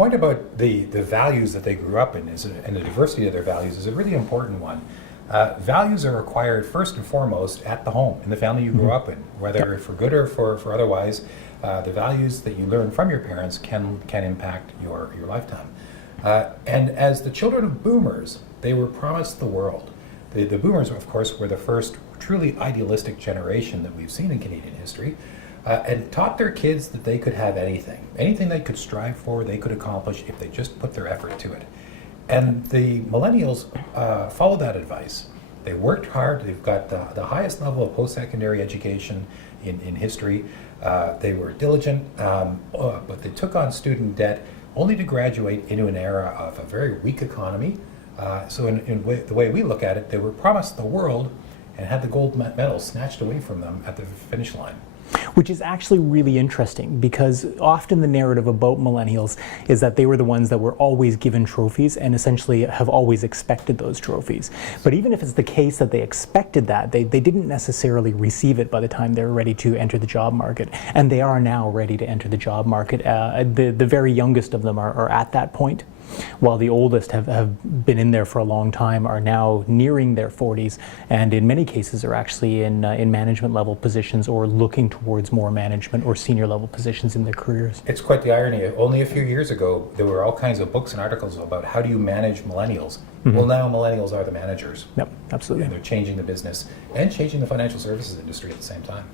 point about the values that they grew up in and the diversity of their values is a really important one. Values are acquired first and foremost at the home, in the family you grew up in, whether for good or for otherwise. The values that you learn from your parents can impact your lifetime. And as the children of boomers, they were promised the world. The boomers, of course, were the first truly idealistic generation that we've seen in Canadian history, and taught their kids that they could have anything. Anything they could strive for, they could accomplish if they just put their effort to it. And the millennials followed that advice. They worked hard. They've got the highest level of post-secondary education in history. They were diligent, but they took on student debt only to graduate into an era of a very weak economy. So in the way we look at it, they were promised the world and had the gold medal snatched away from them at the finish line. Which is actually really interesting, because often the narrative about millennials is that they were the ones that were always given trophies and essentially have always expected those trophies. But even if it's the case that they expected that, they didn't necessarily receive it by the time they were ready to enter the job market. And they are now ready to enter the job market. The very youngest of them are at that point, while the oldest have been in there for a long time, are now nearing their 40s, and in many cases are actually in management level positions or looking towards more management or senior level positions in their careers. It's quite the irony. Only a few years ago, there were all kinds of books and articles about how do you manage millennials. Mm-hmm. Well, now millennials are the managers. Yep, absolutely. And they're changing the business and changing the financial services industry at the same time.